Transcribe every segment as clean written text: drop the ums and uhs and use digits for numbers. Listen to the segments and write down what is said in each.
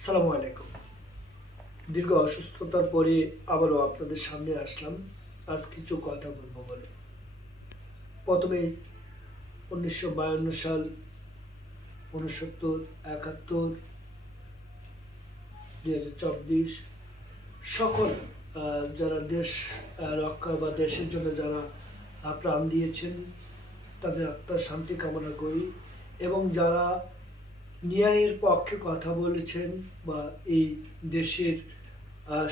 আসসালামু আলাইকুম। দীর্ঘ অসুস্থতার পরে আবারও আপনাদের সামনে আসলাম আজ কিছু কথা বলবো বলে। প্রথমে 1952 সাল, 69, 71, 2024 সকল যারা দেশ রক্ষা বা দেশের জন্য যারা প্রাণ দিয়েছেন তাদের আত্মার শান্তি কামনা করি, এবং যারা ন্যায়ের পক্ষে কথা বলেছেন বা এই দেশের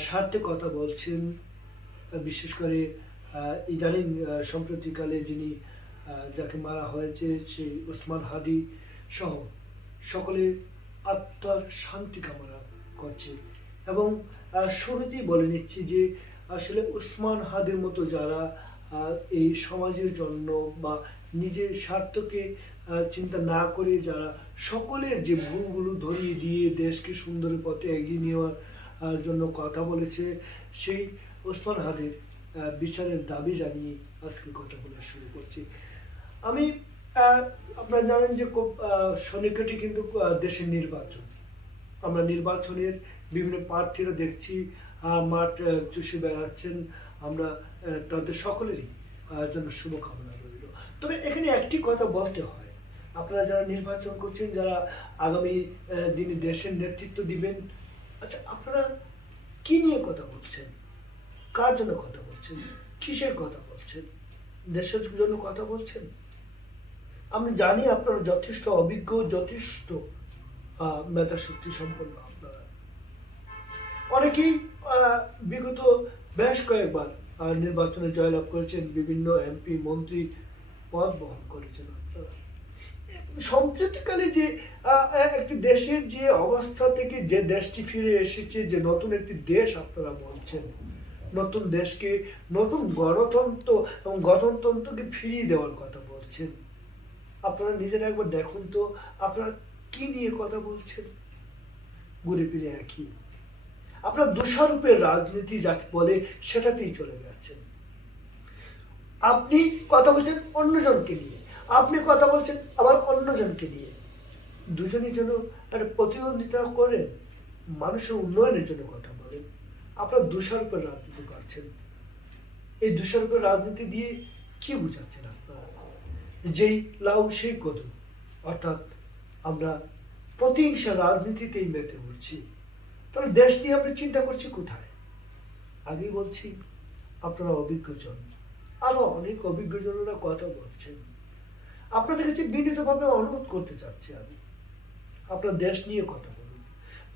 স্বার্থে কথা বলছেন, বিশেষ করে ইদানিং সম্প্রতিকালে যিনি যাকে মারা হয়েছে সেই ওসমান হাদি সহ সকলে আত্মার শান্তি কামনা করছে। এবং শুরুতেই বলে নিচ্ছি যে আসলে ওসমান হাদির মতো যারা এই সমাজের জন্য বা নিজের স্বার্থকে চিন্তা না করে যারা সকলের যে ভুলগুলো ধরিয়ে দিয়ে দেশকে সুন্দর পথে এগিয়ে নেওয়ার জন্য কথা বলেছে, সেই ওসমান হাদির বিচারের দাবি জানিয়ে আজকে কথা বলা শুরু করছি। আমি আপনারা জানেন যে খুব সন্নিকটে কিন্তু দেশের নির্বাচন, আমরা নির্বাচনের বিভিন্ন প্রার্থীরা দেখছি মাঠ চষে বেড়াচ্ছেন, আমরা তাদের সকলেরই জন্য শুভকামনা রইল। তবে এখানে একটি কথা বলতে হয়, আপনারা যারা নির্বাচন করছেন, যারা আগামী দিনে দেশের নেতৃত্ব দিবেন, আচ্ছা আপনারা কি নিয়ে কথা বলছেন, কার জন্য কথা বলছেন, কিসের কথা বলছেন, দেশের জন্য কথা বলছেন? আমি জানি আপনারা যথেষ্ট অভিজ্ঞ, যথেষ্ট মেধাশক্তি সম্পন্ন। আপনারা অনেকেই বিগত বেশ কয়েকবার নির্বাচনে জয়লাভ করেছেন, বিভিন্ন এমপি মন্ত্রী পদ বহন করেছেন। আপনারা সম্প্রতিকালে যে একটি দেশের যে অবস্থা থেকে যে দেশটি ফিরে এসেছে, যে নতুন একটি দেশ আপনারা বলছেন, নতুন দেশকে, নতুন গণতন্ত্র এবং গণতন্ত্রকে ফিরিয়ে দেওয়ার কথা বলছেন, আপনারা নিজেরা একবার দেখুন তো আপনারা কি নিয়ে কথা বলছেন? ঘুরে ফিরে একই, আপনারা দোষারোপের রাজনীতি যাকে বলে সেটাতেই চলে যাচ্ছেন। আপনি কথা বলছেন অন্যজনকে নিয়ে, আপনি কথা বলছেন আবার অন্যজনকে নিয়ে, দুজনই যেন একটা প্রতিদ্বন্দ্বিতা করেন, মানুষের উন্নয়নের জন্য কথা বলেন। আপনারা দোষারোপের রাজনীতি করছেন। এই দোষারোপের রাজনীতি দিয়ে কি বুঝাচ্ছেন আপনারা? যেই লাউ সেই কদু, অর্থাৎ আমরা প্রতিহিংসা রাজনীতিতেই মেতে উঠছি। তাহলে দেশ নিয়ে আমরা চিন্তা করছি কোথায়? আগেই বলছি আপনারা অভিজ্ঞজন, আরো অনেক অভিজ্ঞজনেরা কথা বলছেন। আপনাদের কাছে বিনীতভাবে অনুরোধ করতে চাচ্ছি আমি, আপনারা দেশ নিয়ে কথা বলুন,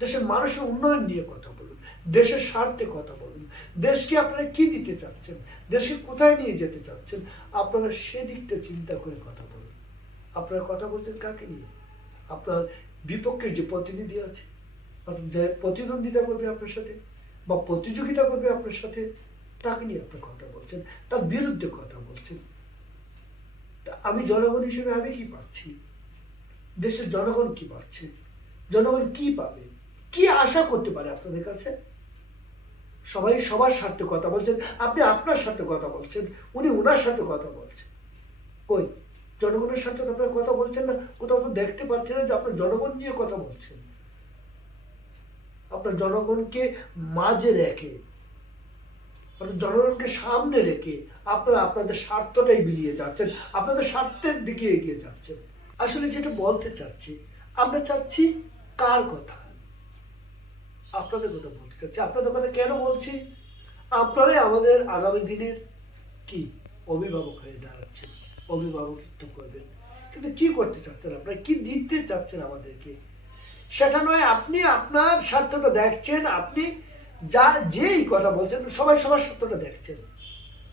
দেশের মানুষের উন্নয়ন নিয়ে কথা বলুন, দেশের স্বার্থে কথা বলুন, দেশকে আপনারা কি দিতে চাচ্ছেন, দেশকে কোথায় নিয়ে যেতে চাচ্ছেন, আপনারা সেদিকটা চিন্তা করে কথা বলুন। আপনারা কথা বলছেন কাকে নিয়ে? আপনার বিপক্ষের যে প্রতিনিধি আছে, অর্থাৎ যে প্রতিদ্বন্দ্বিতা করবে আপনার সাথে বা প্রতিযোগিতা করবে আপনার সাথে, তাকে নিয়ে আপনার কথা বলছেন, তার বিরুদ্ধে কথা বলছেন। আমি জনগণ হিসেবে আমি কি পাচ্ছি? দেশের জনগণ কি পাচ্ছে? জনগণ কি পাবে? কি আশা করতে পারে আপনাদের কাছে? সবাই সবার স্বার্থে কথা বলছেন, আপনি আপনার সাথে কথা বলছেন, উনি ওনার সাথে কথা বলছেন। কই জনগণের সাথে তো আপনারা কথা বলছেন না, কোথাও তো দেখতে পাচ্ছেন না যে আপনার জনগণ নিয়ে কথা বলছেন। আপনার জনগণকে মাঝে রেখে, জনগণকে সামনে রেখে আপনারা আপনাদের স্বার্থটাই বিলিয়ে যাচ্ছেন, আপনাদের স্বার্থের দিকে এগিয়ে যাচ্ছেন। আসলে যেটা বলতে চাচ্ছি, আমরা চাচ্ছি কার কথা? আপনাদের কথা বলতে চাচ্ছি। আপনাদের কথা কেন বলছি? আপনারাই আমাদের আগামী দিনের কি অভিভাবক হয়ে দাঁড়াচ্ছেন, অভিভাবকত্ব করবেন। কিন্তু কি করতে চাচ্ছেন আপনারা, কি দিতে চাচ্ছেন আমাদেরকে? সেটা নয় আপনি আপনার স্বার্থটা দেখছেন, আপনি যা যেই কথা বলছেন সবাই সবার স্বার্থটা দেখছেন,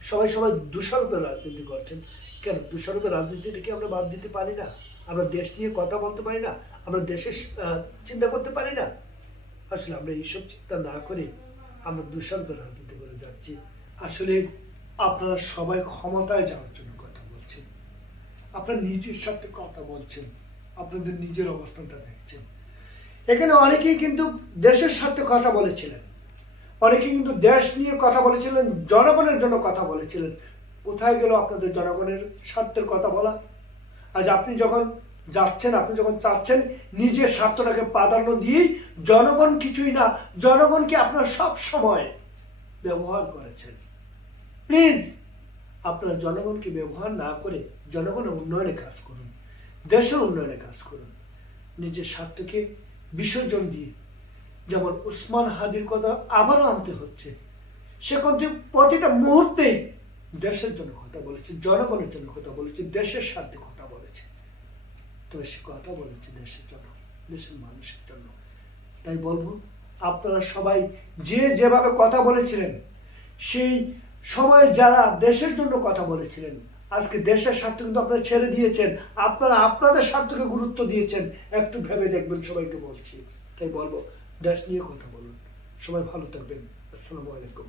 সবাই সবাই দোষারোপের রাজনীতি করছেন। কেন দোষারোপের রাজনীতিটাকে আমরা বাদ দিতে পারি না? আমরা দেশ নিয়ে কথা বলতে পারি না? আমরা দেশের চিন্তা করতে পারি না? আসলে আমরা এইসব চিন্তা না করে আমরা দোষারোপের রাজনীতি করে যাচ্ছি। আসলে আপনারা সবাই ক্ষমতায় যাওয়ার জন্য কথা বলছেন, আপনারা নিজের সাথে কথা বলছেন, আপনাদের নিজের অবস্থানটা দেখছেন। এখানে অনেকেই কিন্তু দেশের সাথে কথা বলেছিলেন, অনেকেই কিন্তু দেশ নিয়ে কথা বলেছিলেন, জনগণের জন্য কথা বলেছিলেন। কোথায় গেল আপনাদের জনগণের স্বার্থের কথা বলা? আজ আপনি যখন যাচ্ছেন, আপনি যখন চাচ্ছেন নিজের স্বার্থটাকে প্রাধান্য দিয়েই, জনগণ কিছুই না, জনগণকে আপনারা সব সময় ব্যবহার করেছেন। প্লিজ আপনারা জনগণকে ব্যবহার না করে জনগণের উন্নয়নে কাজ করুন, দেশের উন্নয়নে কাজ করুন। নিজের স্বার্থকে বিসর্জন দিয়ে, যেমন উসমান হাদির কথা আবারও আনতে হচ্ছে, সে কিন্তু প্রতিটা মুহূর্তেই দেশের জন্য কথা বলেছে, জনগণের জন্য কথা বলেছে, দেশের স্বার্থে কথা বলেছে। তবে সে কথা বলেছে দেশের জন্য, দেশের মানুষের জন্য। তাই বলবো, আপনারা সবাই যে যেভাবে কথা বলেছিলেন, সেই সময় যারা দেশের জন্য কথা বলেছিলেন, আজকে দেশের স্বার্থ কিন্তু আপনারা ছেড়ে দিয়েছেন, আপনারা আপনাদের স্বার্থকে গুরুত্ব দিয়েছেন। একটু ভেবে দেখবেন, সবাইকে বলছি। তাই বলবো, দেশ নিয়ে কথা বলুন। সবাই ভালো থাকবেন। আসসালামু আলাইকুম।